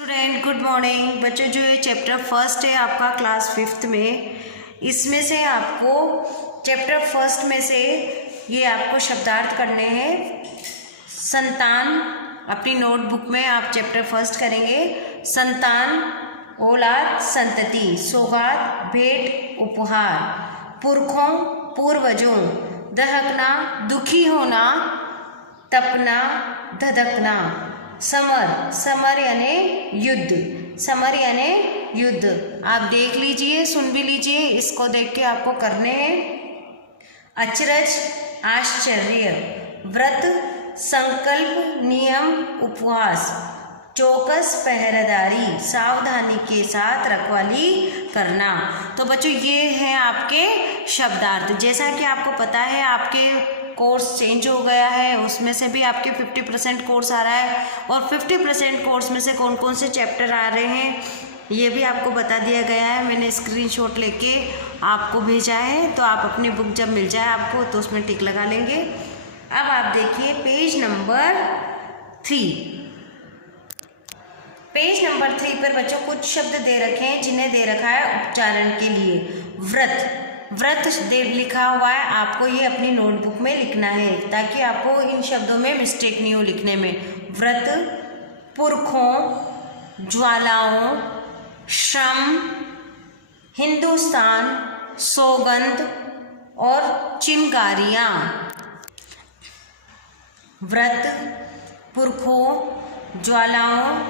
Student good morning. बच्चों, जो ये चैप्टर फर्स्ट है आपका क्लास 5th में, इसमें से आपको चैप्टर फर्स्ट में से ये आपको शब्दार्थ करने हैं। संतान, अपनी नोटबुक में आप चैप्टर फर्स्ट करेंगे। संतान, औलाद, संतति, सौगात, भेंट, उपहार, पुरखों, पूर्वजों, दहकना, दुखी होना, तपना, धधकना, समर, समर यानी युद्ध, समर यानी युद्ध। आप देख लीजिए, सुन भी लीजिए, इसको देख के आपको करने हैं। अचरज, आश्चर्य, व्रत, संकल्प, नियम, उपवास, चौकस, पहरेदारी, सावधानी के साथ रखवाली करना। तो बच्चों, ये हैं आपके शब्दार्थ। जैसा कि आपको पता है, आपके कोर्स चेंज हो गया है, उसमें से भी आपके 50% कोर्स आ रहा है, और 50% कोर्स में से कौन कौन से चैप्टर आ रहे हैं ये भी आपको बता दिया गया है। मैंने स्क्रीनशॉट लेके आपको भेजा है, तो आप अपनी बुक जब मिल जाए आपको तो उसमें टिक लगा लेंगे। अब आप देखिए पेज नंबर 3। पेज नंबर 3 पर बच्चों कुछ शब्द दे रखे हैं जिन्हें दे रखा है उच्चारण के लिए। व्रत, व्रत लिखा हुआ है, आपको ये अपनी नोटबुक में लिखना है ताकि आपको इन शब्दों में मिस्टेक नहीं हो लिखने में। व्रत, पुरखों, ज्वालाओं, श्रम, हिंदुस्तान, सौगंध और चिंगारियाँ। व्रत, पुरखों, ज्वालाओं,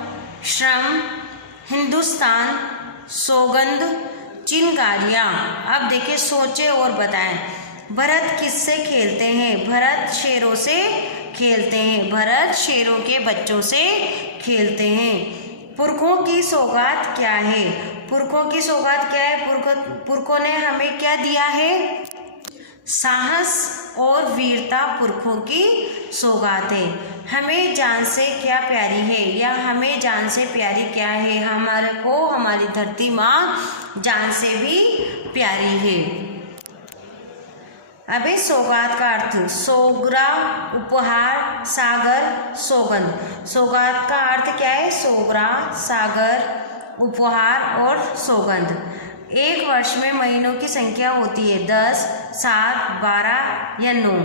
श्रम, हिंदुस्तान, सौगंध, चिंगारियाँ। अब देखिए, सोचे और बताएं। भरत किससे खेलते हैं? भरत शेरों से खेलते हैं। भरत शेरों के बच्चों से खेलते हैं। पुरखों की सौगात क्या है? पुरखों की सौगात क्या है? पुरखों ने हमें क्या दिया है? साहस और वीरता पुरखों की सौगात है। हमें जान से क्या प्यारी है, या हमें जान से प्यारी क्या है? हमारे को हमारी धरती माँ जान से भी प्यारी है। अबे सौगात का अर्थ, सोगरा, उपहार, सागर, सौगंध। सौगात का अर्थ क्या है? सोगरा, सागर, उपहार और सौगंध। एक वर्ष में महीनों की संख्या होती है 10, 7, 12 या 9।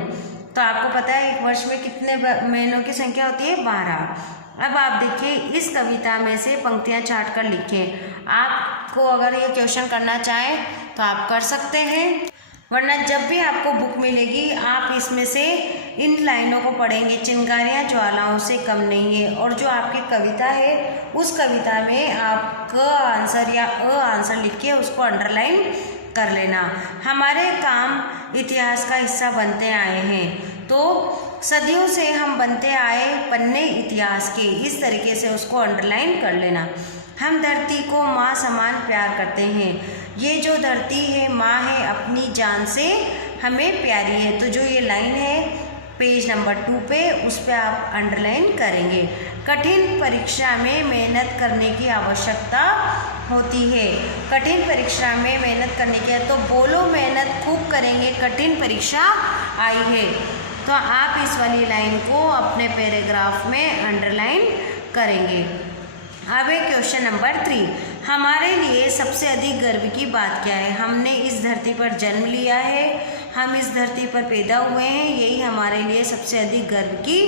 तो आपको पता है एक वर्ष में कितने महीनों की संख्या होती है? 12। अब आप देखिए, इस कविता में से पंक्तियां छाट कर लिखें। आपको अगर ये क्वेश्चन करना चाहें तो आप कर सकते हैं, वरना जब भी आपको बुक मिलेगी आप इसमें से इन लाइनों को पढ़ेंगे। चिंगारियाँ ज्वालाओं से कम नहीं है। और जो आपकी कविता है उस कविता में आप क आंसर या अ आंसर लिख के उसको अंडरलाइन कर लेना। हमारे काम इतिहास का हिस्सा बनते आए हैं, तो सदियों से हम बनते आए पन्ने इतिहास के, इस तरीके से उसको अंडरलाइन कर लेना। हम धरती को माँ समान प्यार करते हैं। ये जो धरती है माँ है, अपनी जान से हमें प्यारी है। तो जो ये लाइन है पेज नंबर 2 पे, उस पर आप अंडरलाइन करेंगे। कठिन परीक्षा में मेहनत करने की आवश्यकता होती है। कठिन परीक्षा में मेहनत करने की, तो बोलो मेहनत खूब करेंगे, कठिन परीक्षा आई है। तो आप इस वाली लाइन को अपने पैराग्राफ में अंडरलाइन करेंगे। अब है क्वेश्चन नंबर 3। हमारे लिए सबसे अधिक गर्व की बात क्या है? हमने इस धरती पर जन्म लिया है, हम इस धरती पर पैदा हुए हैं, यही हमारे लिए सबसे अधिक गर्व की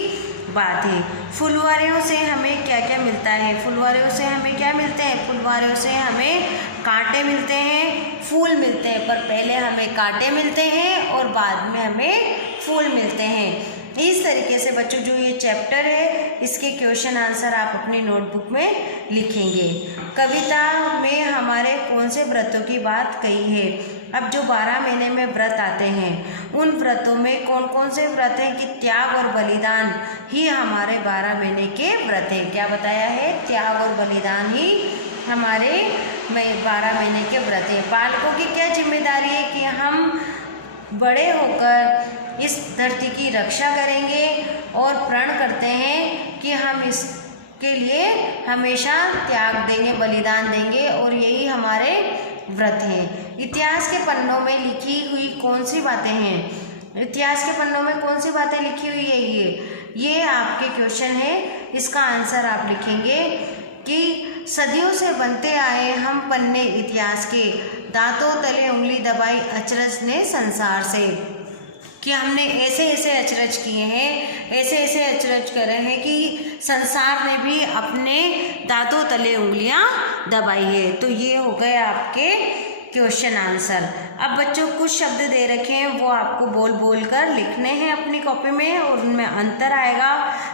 बात है। फुलवारियों से हमें क्या क्या मिलता है? फुलवारियों से हमें क्या मिलते हैं? फुलवारियों से हमें कांटे मिलते हैं, फूल मिलते हैं, पर पहले हमें कांटे मिलते हैं और बाद में हमें फूल मिलते हैं। इस तरीके से बच्चों जो ये चैप्टर है इसके क्वेश्चन आंसर आप अपनी नोटबुक में लिखेंगे। कविता में हमारे कौन से व्रतों की बात कही है? अब जो 12 महीने में व्रत आते हैं उन व्रतों में कौन कौन से व्रत हैं कि त्याग और बलिदान ही हमारे 12 महीने के व्रत हैं। क्या बताया है? त्याग और बलिदान ही हमारे 12 महीने के व्रत हैं। बालकों की क्या जिम्मेदारी है कि हम बड़े होकर इस धरती की रक्षा करेंगे और प्रण करते हैं कि हम इसके लिए हमेशा त्याग देंगे, बलिदान देंगे, और यही हमारे व्रत हैं। इतिहास के पन्नों में लिखी हुई कौन सी बातें हैं? इतिहास के पन्नों में कौन सी बातें लिखी हुई है? ये आपके क्वेश्चन है, इसका आंसर आप लिखेंगे कि सदियों से बनते आए हम पन्ने इतिहास के, दांतों तले उंगली दबाई अचरज ने संसार से। कि हमने ऐसे ऐसे अचरज किए हैं, ऐसे ऐसे अचरज करे हैं कि संसार ने भी अपने दांतों तले उंगलियां दबाई है। तो ये हो गए आपके क्वेश्चन आंसर। अब बच्चों कुछ शब्द दे रखे हैं, वो आपको बोल बोल कर लिखने हैं अपनी कॉपी में और उनमें अंतर आएगा।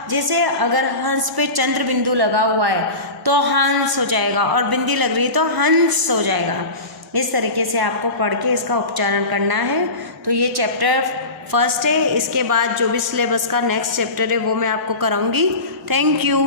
जैसे अगर हंस पे चंद्र बिंदु लगा हुआ है तो हंस हो जाएगा, और बिंदी लग रही है तो हंस हो जाएगा। इस तरीके से आपको पढ़ के इसका उच्चारण करना है। तो ये चैप्टर फर्स्ट है। इसके बाद जो भी सिलेबस का नेक्स्ट चैप्टर है वो मैं आपको कराऊंगी। Thank you.